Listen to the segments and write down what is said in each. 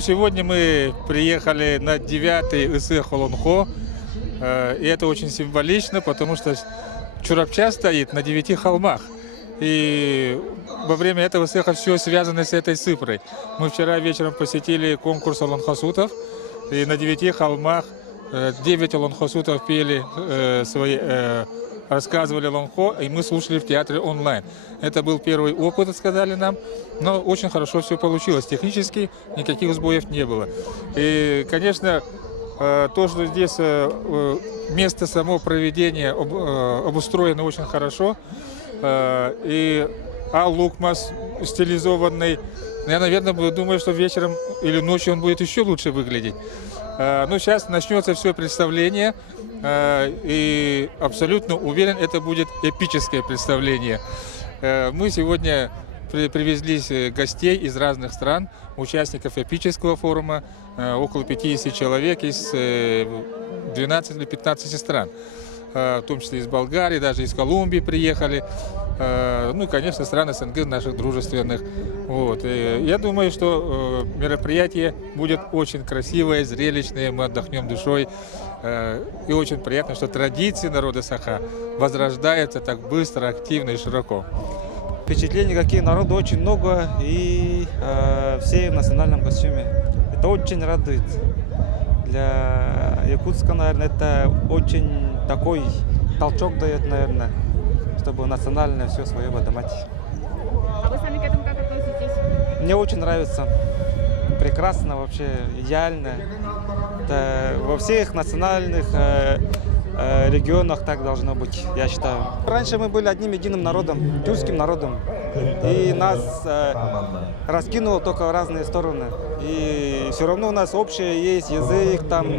Сегодня мы приехали на 9-й ИСЭХ Олонхо, и это очень символично, потому что Чурапча стоит на 9 холмах. И во время этого ИСЭХа все связано с этой цифрой. Мы вчера вечером посетили конкурс олонхосутов, и на 9 холмах 9 олонхосутов пели рассказывали Олонхо, и мы слушали в театре онлайн. Это был первый опыт, сказали нам, но очень хорошо все получилось. Технически никаких сбоев не было. И, конечно, то, что здесь место само проведения обустроено очень хорошо, и Ал-Лукмас стилизованный, я, наверное, думаю, что вечером или ночью он будет еще лучше выглядеть. Но сейчас начнется все представление, и абсолютно уверен, это будет эпическое представление. Мы сегодня привезли гостей из разных стран, участников эпического форума, около 50 человек из 12 или 15 стран, в том числе из Болгарии, даже из Колумбии приехали. Ну, конечно, страны СНГ наших дружественных. Вот. И я думаю, что мероприятие будет очень красивое, зрелищное, мы отдохнем душой. И очень приятно, что традиции народа Саха возрождаются так быстро, активно и широко. Впечатлений, какие народу очень много, и все в национальном костюме. Это очень радует. Для Якутска, наверное, это очень такой толчок дает, наверное, чтобы национальное все свое поднимать. А вы сами к этому как относитесь? Мне очень нравится. Прекрасно вообще, идеально. Это во всех национальных регионах так должно быть, я считаю. Раньше мы были одним единым народом, тюркским народом. И нас раскинуло только в разные стороны. И все равно у нас общее есть язык, там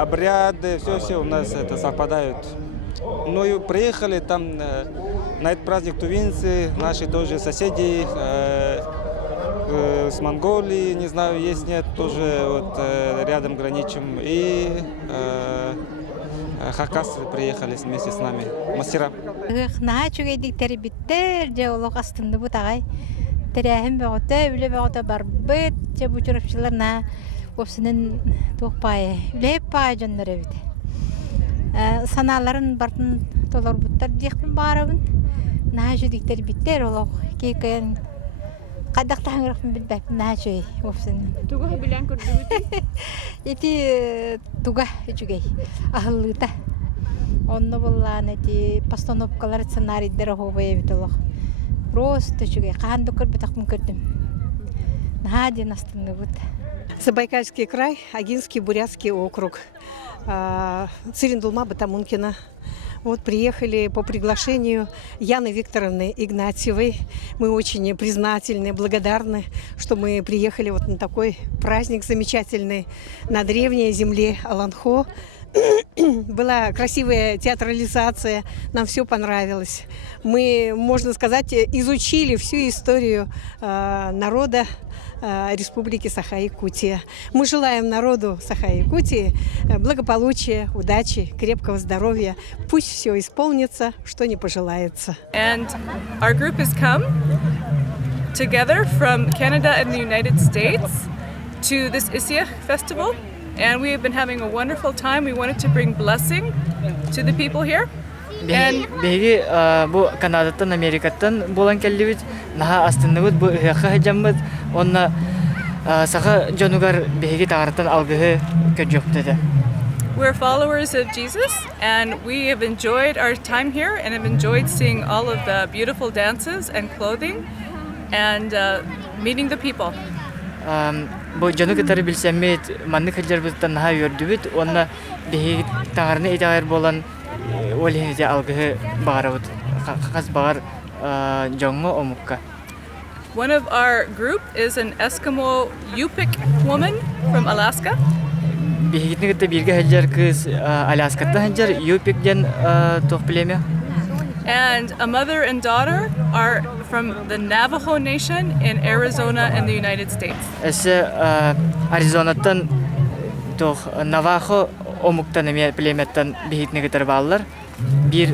обряды, все у нас это совпадают. Ну и приехали там на этот праздник тувинцы, наши тоже соседи с Монголией, не знаю, есть, нет, тоже вот рядом граничим. И хакасы приехали вместе с нами, мастера. Наха чугейдиктери биттер же олох астынды бу тагай. Терәһем бөгөтә, үле бөгөтә барбыт, же бу чурапчылар на опсынын тохпай. Үле пай жаннары бит. Саналарын бартын толор буттар дихпин барабын. Наха чугейдиктери биттер олох кейкен кадактаңырыпын билбәп наха опсынын. Тугу билен көрдүгүт. Ити туга чугей. Ахыллыта. Онно боллан эти постановкалар сценарийдер хобая бит олох. Просто чугей канды көрбөтөкмүн көрдүм. Наха ден астынды бут. Забайкальский край, Агинский, Бурятский округ. Цирендулма Батамункина. Вот приехали по приглашению Яны Викторовны Игнатьевой. Мы очень признательны, благодарны, что мы приехали вот на такой праздник замечательный на древней земле Олонхо. Была красивая театрализация, нам все понравилось. Мы, можно сказать, изучили всю историю народа Республики Саха-Якутия. Мы желаем народу Саха-Якутии благополучия, удачи, крепкого здоровья. Пусть все исполнится, что не пожелается. And our group has come together from Canada and the United States to this ISIAH festival. And we have been having a wonderful time. We wanted to bring blessing to the people here. Беги бу Канадаттан, Америкаттан болан келдибит. Наха астыныбыт бу хакка жаммыт. Онна саха жонугар беги тагыртан алгыһы көжөктөдө. We're followers of Jesus, and we have enjoyed our time here and have enjoyed seeing all of the beautiful dances and clothing and meeting the people. Бу жонук тары билсемит манны кылжарбыттан наха көрдүбүт. Онна беги тагырны этагыр болан олинде алгыһы багарабыт. Кас багар жоңго омукка. One of our group is an Eskimo Yupik woman from Alaska. Бигитни гытта бирге хәҗәр кыз Аляскада хәҗәр Юпик ден тохплеме. And a mother and daughter are from the Navajo Nation in Arizona and the United States. Эсе Аризонаттан тох Навахо омуктан племеттан бигитни гытар баллар. Бир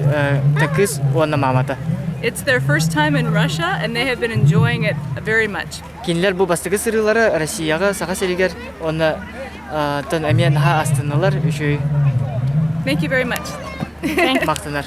такыз онна мамата. It's their first time in Russia and they have been enjoying it very much. Кинилер бу бастыгы сырылары Россияга саха серигер оны тон әмиян ха астыналар үшөй Thank you very much. мактанар.